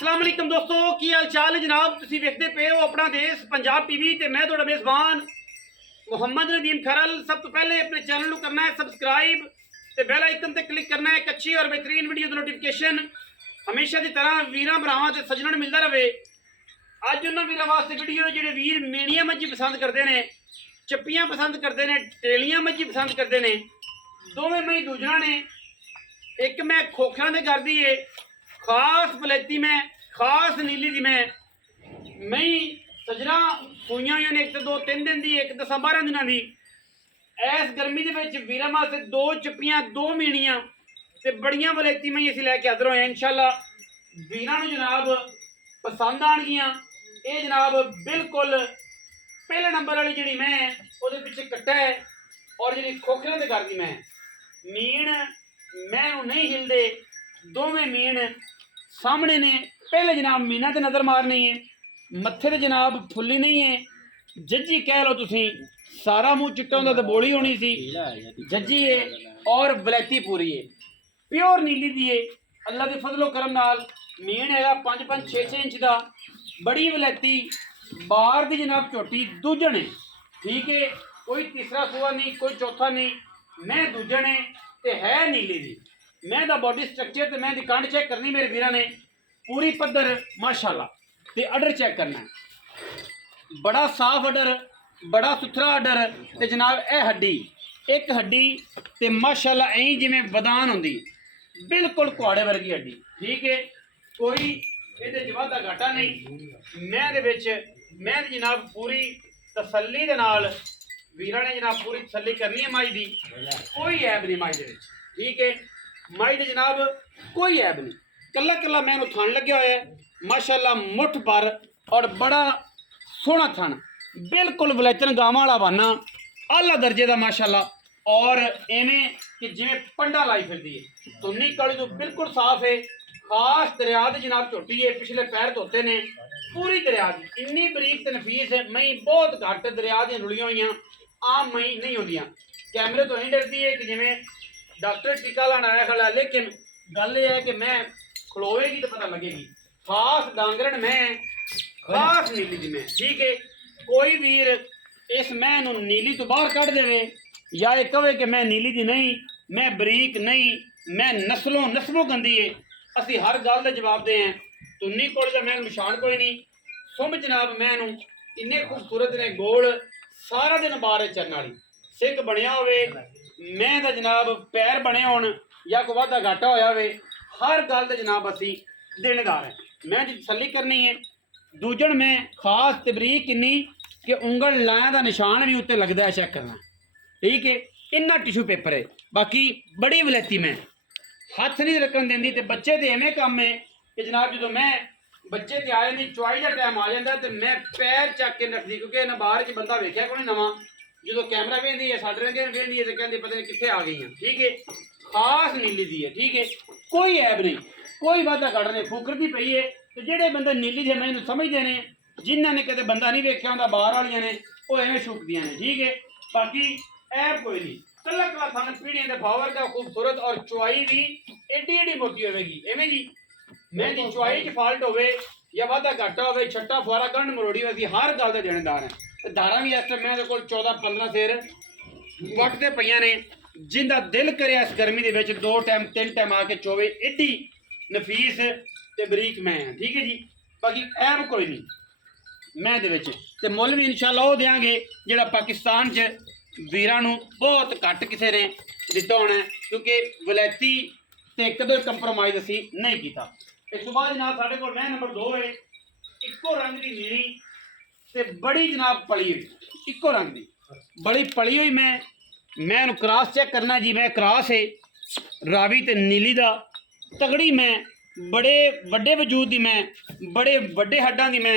अस्सलाम वालेकुम दोस्तों, की हाल चाल है जनाब। तुसी देखते पे हो अपना देश पंजाब टीवी ते मैं तुहाडा मेज़बान मुहम्मद नदीम खरल। सब तो पहले अपने चैनल को करना है सब्सक्राइब ते बेल आइकन ते क्लिक करना है। एक अच्छी और बेहतरीन वीडियो दी नोटिफिकेशन हमेशा की तरह वीरां भरावां ते सज्जणां नूं मिलदा रहे। अज उन्हां वीरां वास्ते वीडियो जिहड़े वीर मेणियां मच्छी पसंद करते हैं, चप्पियां पसंद करते हैं, टेलियां मच्छी पसंद करते हैं। दोवें मई दूजना ने, एक मैं खोखरां दे घर दी है खास बलैती में खास नीली दी मई सजरा सूइयां हुई ने। एक तो 2-3 दिन की, एक 10-12 दिनों की। इस गर्मी के वीरां वास्ते 2 चप्पियां 2 मीणियां ते बड़ियां बलैती मई असीं लैके हाज़र होए इंशाअल्लाह। वीरां नूं जनाब पसंद आणगियां। ये जनाब बिल्कुल पहले नंबर वाली जिहड़ी मैं उहदे पिछे कट्टा है और जिहड़ी खोखरे दे घर दी मीण मैं नहीं हिलदे। दोवें मीण सामने ने। पहले जनाब मीना ते नज़र मारनी है, मत्थे ते जनाब फुल्ली नहीं है, जज्जी कह लो तुसी। सारा मुँह चिट्टा होंदा ते बोली होनी सी, जज्जी है और बलैती पूरी है, प्योर नीली दी है। अल्लाह के फजलो करम नाल मीन है 5-5 6-6 इंच का, बड़ी बलैती बाहर की जनाब झोटी दूजन है। ठीक है, कोई तीसरा सूआ नहीं, कोई चौथा नहीं, मैं दूजन है ते है नीली दी। मैं दा बॉडी स्ट्रक्चर ते मैं दी कंड चेक करनी मेरे वीरां ने, पूरी पद्धर माशाल्लाह। ते अडर चेक करना है, बड़ा साफ अडर, बड़ा सुथरा अडर। ते जनाब ए हड्डी, एक हड्डी ते माशाल्लाह ऐं जिवें बदान होंदी, बिल्कुल कुआड़े वर्गी हड्डी। ठीक है, कोई इहदे च वाधा घाटा नहीं। मैं दी जनाब पूरी तसल्ली दे नाल वीरां ने जनाब पूरी तसल्ली करनी है माई दी। कोई ऐब नहीं माई दे विच। ठीक है, माई दे जनाब कोई ऐब नहीं, कला कला मैं थान लग्या होया है माशाल्लाह। मुठ पर और बड़ा सोहना थान, बिल्कुल वलैतन गावां वाला बाना, आला दर्जे का माशाल्लाह। और इवें कि जिवें पंडा लाई फिरदी है। तुन्नी कली तो बिल्कुल साफ है, खास दरिया दी जनाब झोटी है। पिछले पैर धोते ने, पूरी दरिया की इन्नी बरीक ते नफीस है। मई बहुत घट दरिया दी रुलियां हुई, आम मई नहीं होंदियां। कैमरे तो नहीं डरती है कि जिवें डॉक्टर टीका लाना आया खड़ा, लेकिन गल यह है कि मैं खलोएगी तो पता लगेगी। खास डांगरन मैं, खास नीली दी मैं। ठीक है, कोई वीर इस मैं नूं नीली तो बाहर कढ़ देवे या ये कहे कि मैं नीली दी नहीं, मैं बरीक नहीं, मैं नस्लों गंदी है, असी हर गल का जवाब दे हैं। तुन्नी कोल दा मैं निशान कोई नहीं। सुम जनाब मैं नूं इन्ने खूबसूरत ने, गोल सारा दिन बाहर चरन वाली, सिंह बनया होवे, मैं दा जनाब पैर बने होण या कोई वाधा घाटा होया होवे, हर गल दे जनाब असी देनेदार हैं। मैं जी तसल्ली करनी है। दूजन में खास तबरीक किन्नी कि उंगल लाया का निशान भी उत्ते लगता है, चेक करना। ठीक है, इन्ना टिशू पेपर है। बाकी बड़ी वलैती मैं हथ नहीं रखन देंदी। ते बच्चे तो इवें काम है कि जनाब जो मैं बच्चे ते आए नहीं, चुआई का टाइम आ जाता तो मैं पैर चक के रखती, क्योंकि इन्हें बाहर च बंदा वेख्या कोई नवा, जो कैमरा वेंदी है साढ़े रंगे वेंदी है तो कहते पता नहीं कितने आ गई हैं। ठीक है, खास नीली दी है। ठीक है, कोई ऐब नहीं, कोई वाधा घाटा नहीं, फूकरती पई है। तो जेडे बंदे नीली दी मैनू समझते हैं, जिन्होंने कदे बंदा नहीं वेख्या होंदा बाहर वालियां ने, वो एवें छुपदियां ने। ठीक है, बाकी ऐब कोई नहीं, कला कला थान पीढ़ियां के फावर का खूबसूरत, और चुआई भी एडी एडी मोटी होगी। एवें जी मैं जी चुआई च फॉल्ट होवे या वाधा घाटा होवे, छट्टा फुआरा गंढ मरोड़ी होगी, हर गल के देनेदार हैं। धारा भी इस टाइम मेरे को 14-15 सेर वटते पईयां ने, जिंदा दिल करे इस गर्मी के 2 टाइम 3 टाइम आके चोवे, एडी नफीस ते बरीक मैं है। ठीक है जी, बाकी ऐब कोई नहीं मैं दे विच। ते मुल भी इंशाल्लाह वो देंगे जिहड़ा पाकिस्तान च वीरां नूं बहुत घट किसी ने दिता होना है, क्योंकि वलैती ते कदे कंप्रोमाइज़ असी नहीं किया। इस तो बाद जनाब साढ़े कोल मैं नंबर 2 है, इक्को रंग की नीली ते बड़ी जनाब पली हुई, इक्को रंग की बड़ी पली हुई। मैं क्रॉस चेक करना जी, मैं क्रॉस है रावी ते नीली दा, तगड़ी मैं, बड़े वड्डे वजूद दी मैं, बड़े वड्डे हड्डां दी मैं,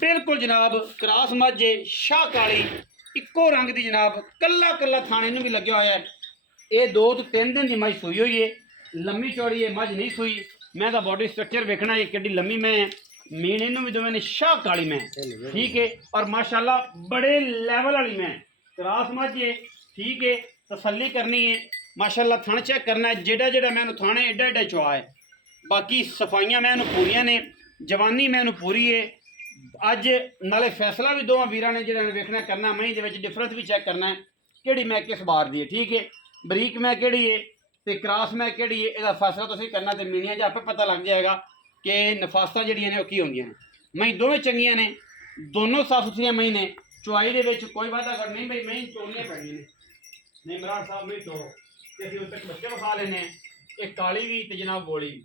बिल्कुल जनाब क्रॉस मझ है, शाह काली, इक्को रंग की जनाब। कला कला थाने नूं भी लग्या होया है। ये 2-3 दिन की मझ सूई हुई है, लम्मी चौड़ी है, मझ नहीं सूई। मैं दा बॉडी स्ट्रक्चर वेखना है कि लम्मी मैं है, मीन इनू भी दोवें ने शाह काली में। ठीक है, और माशाल्लाह बड़े लेवल वाली में क्रॉस मझ है। ठीक है, तसल्ली करनी है माशाल्लाह, थन चेक करना है, जेड़ा जेड़ा मैं थाने एडा एडा चुआ है। बाकी सफाइयाँ मैं पूरियां ने, ਜਵਾਨੀ ਮੈਂ ਇਹਨੂੰ ਪੂਰੀ ਹੈ। ਅੱਜ ਨਾਲੇ ਫੈਸਲਾ ਵੀ ਦੋਵਾਂ ਵੀਰਾਂ ਨੇ ਜਿਹੜਾ ਵੇਖਣਾ ਕਰਨਾ, ਮਹੀਂ ਦੇ ਵਿੱਚ ਡਿਫਰੈਂਸ ਵੀ ਚੈੱਕ ਕਰਨਾ ਹੈ ਕਿਹੜੀ ਮੈਂ ਕਿਸ ਬਾਰ ਦੀ ਹੈ। ਠੀਕ ਹੈ, ਬਰੀਕ ਮੈਂ ਕਿਹੜੀ ਹੈ ਤੇ ਕ੍ਰਾਸ ਮੈਂ ਕਿਹੜੀ ਹੈ, ਇਹਦਾ ਫੈਸਲਾ ਤੁਸੀਂ ਕਰਨਾ ਤੇ ਮੀਣੀਆਂ 'ਚ ਆਪੇ ਪਤਾ ਲੱਗ ਜਾਏਗਾ ਕਿ ਨਫਾਸਤਾਂ ਜਿਹੜੀਆਂ ਨੇ ਉਹ ਕੀ ਹੁੰਦੀਆਂ ਨੇ। ਮਹੀਂ ਦੋਵੇਂ ਚੰਗੀਆਂ ਨੇ, ਦੋਨੋਂ ਸਾਫ ਸੁਥਰੀਆਂ ਮਹੀਂ ਨੇ। ਚੁਆਈ ਦੇ ਵਿੱਚ ਕੋਈ ਵਾਧਾ ਕਰ ਨਹੀਂ, ਬਈ ਮਹੀਂ ਚੋਣੀਆਂ ਪੈਣੀਆਂ ਨੇ। ਨਹੀਂ ਮਰਾੜ ਸਾਹਿਬ ਨਹੀਂ ਤੋੜੋ ਤੇ ਅਸੀਂ ਉਸ ਤੱਕ ਬੱਚੇ ਵਿਖਾ ਲੈਣੇ। ਇਹ ਕਾਲੀ ਵੀ ਤੇ ਜਨਾਬ ਬੋਲੀ ਵੀ,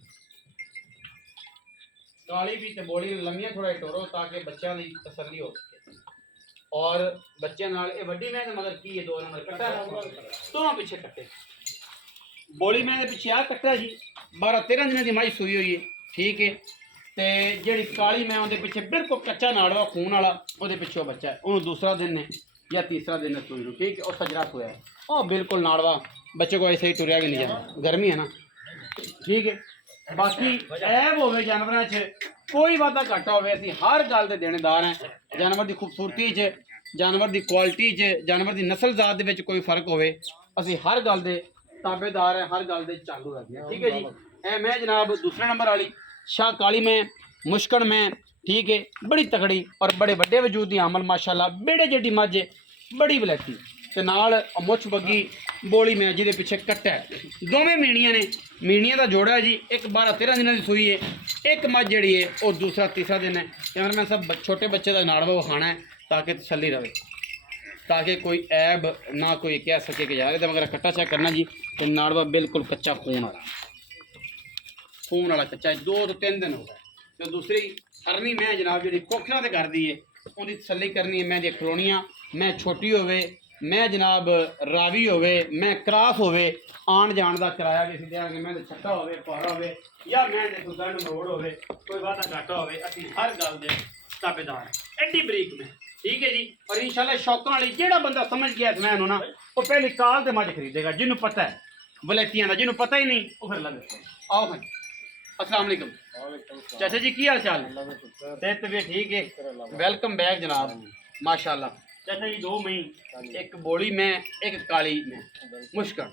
ਕਾਲੀ ਵੀ ਤੇ ਬੋਲੀ ਲੰਮੀਆਂ ਥੋੜਾ ਟੋਰੋ ਤਾਂ ਕਿ ਬੱਚਿਆਂ ਦੀ ਤਸੱਲੀ ਹੋ ਸਕੇ। ਔਰ ਬੱਚਿਆਂ ਨਾਲ ਇਹ ਵੱਡੀ ਮੈਂ ਮਗਰ ਕੀ ਹੈ 2 ਨੰਬਰ ਕੱਟਾ, ਦੋਵਾਂ ਪਿੱਛੇ ਕੱਟੇ। ਬੋਲੀ ਮੈਂ ਦੇ ਪਿੱਛੇ ਆ ਕੱਟਾ ਜੀ, 12-13 ਦਿਨਾਂ ਦੀ ਮਾਈ ਸੂਈ ਹੋਈ ਹੈ। ਠੀਕ ਹੈ, ਤੇ ਜਿਹੜੀ ਕਾਲੀ ਮੈਂ ਉਹਦੇ ਪਿੱਛੇ ਬਿਲਕੁਲ ਕੱਚਾ ਨਾੜਵਾ ਖੂਨ ਵਾਲਾ, ਉਹਦੇ ਪਿੱਛੋਂ ਬੱਚਾ ਹੈ, ਉਹਨੂੰ ਦੂਸਰਾ ਦਿਨ ਨੇ ਜਾਂ ਤੀਸਰਾ दिन है सूई। ठीक है, और सजरा सोया है और बिल्कुल नाड़वा, बच्चे को ऐसे ही टुरिया भी नहीं जाना, गर्मी है ना। ठीक है, बाकी ऐब होवे जानवरों च कोई वादा घाटा होवे, असीं हर गल दे देनेदार हैं। जानवर की खूबसूरती च, जानवर की क्वालिटी च, जानवर की नस्ल जात दे विच कोई फर्क होवे, असीं हर गल दे ताबेदार हैं, हर गल दे चालू रखते हैं। ठीक है जी, ए मैं जनाब दूसरे नंबर वाली शाह काली में मुश्कन में। ठीक है, बड़ी तकड़ी और बड़े बड़े वजूद की आमल माशाल्लाह, बेड़े जेडी मझ बड़ी वलैती ते नाल मुछ बग्गी बोली में जिहदे पिछे कट्टा है। दोवें मीणियां ने, मीणियां दा जोड़ा है जी। एक 12-13 दिनों की सूई है, एक मझ जिहड़ी है वो दूसरा तीसरा दिन है। कैमरामैन साहब छोटे बच्चे का नाड़वा विखाना है ताकि तसल्ली रहे, ताकि कोई ऐब ना कोई कह सके कि यार इहदा मगर कट्टा चेक करना जी। ते नाड़वा बिल्कुल कच्चा खून वाला, खून वाला कच्चा 2-3 दिन हो गए। तो दूसरी हरनी मैं जनाब जी कोखियां ते करदी है, उहदी तसल्ली करनी है। मैं दी खलोनियां, मैं छोटी होवे, मैं जनाब रावी होवे, मैं क्रास होवे, आन जान का किराया भी असीं देंगे। मैं छक्का होवे, पारा होवे या मैं कोई गंढ मरोड़ होवे, कोई वादा घाटा होवे, असीं हर गल दे ताबेदार हैं। एड्डी बरीक में। ठीक है जी, और इंशाल्लाह शौकों वाली जेड़ा बंदा समझ गया इस मैन ना, वो पहली काल ते मझ खरीदेगा। जिन्होंने पता है वलैतियां का, जिन्होंने पता ही नहीं वो फिर लगे। आओ भाई, अस्सलाम वालेकुम चाचा जी, की हाल चाल? तबीयत ठीक है, वेलकम बैक जनाब माशाल्लाह। चाचा जी 2 मई, एक बोली में एक काली में मुश्किल,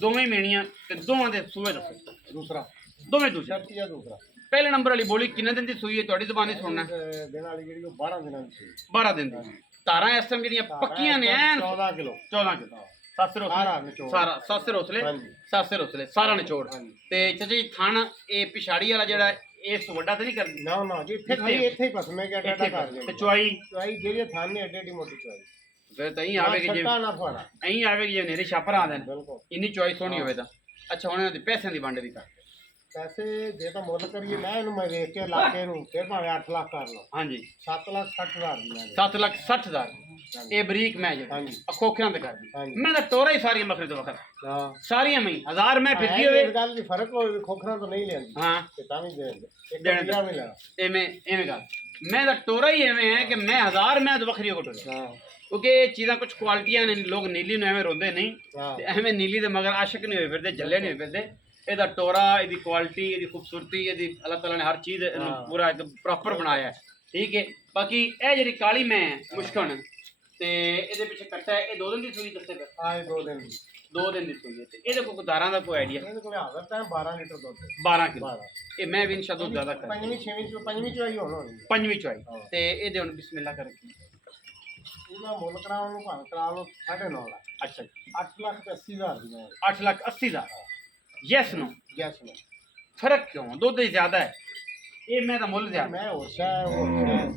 दोवें मेणियां ते दोवां दे सूए दसो। दूसरा दोवें दूसरा दूसरा पहले नंबर वाली बोली किन्ने दिन की सूई है? तुहाडी ज़बानी सुनना दिन वाली जेहड़ी 12 दिन दी, 12 दिन दी। तारा इस टाइम जेहड़ियां पक्कियां ने, 14 किलो 14 किलो सस्से रोसले सारा निचोड़। ते चाचा जी थान ये पिछाड़ी वाला जेड़ा इस वड्डा ते नहीं करदी? ना ना जी, इत्थे ही पसमे के डाटा कर दे। ते चुआई जेड़ी थान ने एडी मोटी चुआई फिर तई आवेगी जे अहीं आवेगी जे नेरे छापर आंदे ने, इन्नी चुआई सोहनी होवे तां। अच्छा, हुण इन्हां दे पैसिਆਂ ਦੀ ਵੰਡ ਦੀ कर पैसे जे तो मुल करिए मैं इहनूं मैं वेख के ला के नूं फिर भावें 8 लाख कर लो। हां जी, 7,60,000 दी 7,60,000 ये बरीक मैं जी। हां जी, खोखियां ते कर दी मैं तो टोरा ही सारी मखरे तो वखरा। हां, सारी में 1000 मैं फिरदी होवे, इस गल दी फर्क होवे, खोखरा तो नहीं लेंदी। हां, ते तां भी दे देना में लेना एवें गल। मैं तो टोरा ही एवें है कि मैं 1000 मैं तो वखरी को टोरा। हां, क्योंकि चीज़ां कुछ क्वालिटियां ने, लोग नीली नूं एवें रोंदे नहीं, एवें नीली दे मगर आशिक नहीं होए फिरदे, जल्ले नहीं होए फिरदे। ਇਹਦਾ ਟੋਰਾ, ਇਹਦੀ ਕੁਆਲਿਟੀ, ਇਹਦੀ ਖੂਬਸੂਰਤੀ, ਇਹਦੀ ਅੱਲਾਹ ਤਾਲਾ ਨੇ ਹਰ ਚੀਜ਼ ਪੂਰਾ ਇੱਕ ਪ੍ਰੋਪਰ ਬਣਾਇਆ ਹੈ। ਠੀਕ ਹੈ, ਬਾਕੀ ਇਹ ਜਿਹੜੀ ਕਾਲੀ ਮੈਂ ਮੁਸ਼ਕਣ ਤੇ ਇਹਦੇ ਪਿੱਛੇ ਕੱਟਾ ਹੈ, ਇਹ 2 ਦਿਨ ਦੀ ਸੂਈ ਦੱਸੇ ਫਿਰ? ਹਾਂ, ਇਹ 2 ਦਿਨ ਦੀ, 2 ਦਿਨ ਦੀ ਸੂਈ ਹੈ। ਤੇ ਇਹਦੇ ਕੋਲ ਦਾਰਾਂ ਦਾ ਕੋਈ ਆਈਡੀਆ? ਇਹਦੇ ਕੋਲ ਹਾਜ਼ਰ ਟਾਈਮ 12 ਲੀਟਰ ਦੁੱਧ, 12 ਕਿਲੋ। ਇਹ ਮੈਂ ਵੀ ਇਨਸ਼ਾਅੱਲਾ ਜ਼ਿਆਦਾ ਕਰ ਪੰਜਵੀਂ ਚੁਆਈ ਹੋਣੀ, 5ਵੀਂ ਚੁਆਈ। ਤੇ ਇਹਦੇ ਹੁਣ ਬਿਸਮਿਲ੍ਲਾ ਕਰਕੇ ਇਹਦਾ ਮੁੱਲ ਕਰਾਉਣ ਨੂੰ ਭਾਵੇਂ ਕਰਾ ਲਓ 9.5 ਲੱਖ। ਅੱਛਾ ਜੀ, 8,80,000 ਦੀ। 8,80,000 यस नो? Yes no. फर्क क्यों? दूध ज्यादा है, ये मैं तो मुल ज्यादा। मैं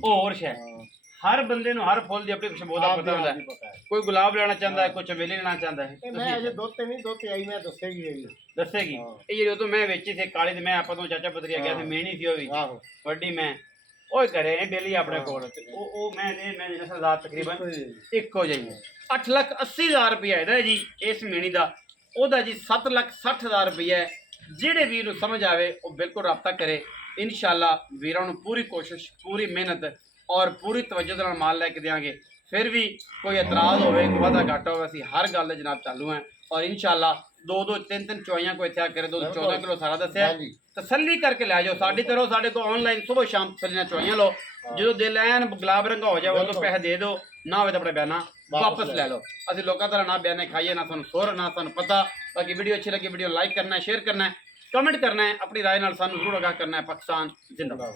और शय हर बंदे नु हर फुल दी अपनी खुशबू दा पता होंदा है। कोई गुलाब लेना चाहता है, कोई चमेली लेना चाहता है। मैं अजे दुध ते नहीं, दुध ते आई मैं दसेगी ये जो तो मैं वेची थे काली ते मैं आपा तो चाचा पतरिया गया थे, मेहनी थी ओवी वड्डी मैं ओए करे डेली अपने कोल ओ मैं नस्लदार तकरीबन इको जही 8,80,000 रुपया है जी इस मेहनी दा। ਉਹਦਾ जी 7,60,000 रुपया है। ਜਿਹੜੇ ਵੀਰ ਨੂੰ ਸਮਝ ਆਵੇ ਉਹ ਬਿਲਕੁਲ ਰਾਬਤਾ ਕਰੇ। ਇਨਸ਼ਾਅੱਲਾ ਵੀਰਾਂ ਨੂੰ ਪੂਰੀ ਕੋਸ਼ਿਸ਼, ਪੂਰੀ ਮਿਹਨਤ ਔਰ ਪੂਰੀ ਤਵੱਜੋ ਨਾਲ ਮਾਲ ਲੈ ਕੇ ਦੇਵਾਂਗੇ। ਫਿਰ ਵੀ ਕੋਈ ਇਤਰਾਜ਼ ਹੋਵੇ, ਕੋਈ ਵਾਧਾ ਘਾਟਾ ਹੋਵੇ, ਅਸੀਂ ਹਰ ਗੱਲ ਦੇ ਜਨਾਬ ਚਾਲੂ हैं। और इनशाला 2-2 3-3 चुआइयां को इत्या करे, 14 किलो सारा दसिया। तसल्ली करके लै जाओ, साड़ी तरह साढ़े को ऑनलाइन सुबह शाम तसल्लियां चुआइयां लो। जो दिल ऐन गुलाब रंगा हो जाए उदों पैसे दे दो, ना हो तो अपने बयाना वापस ले लो। असं लोगों तरह ना बयाने खाइए, ना सानू सुर, ना सानू पता। बाकी वीडियो अच्छी लगी, वीडियो लाइक करना है, शेयर करना है, कमेंट करना है, अपनी राय नाल सानू जरूर आगाह करना है। पाकिस्तान जिंदाबाद।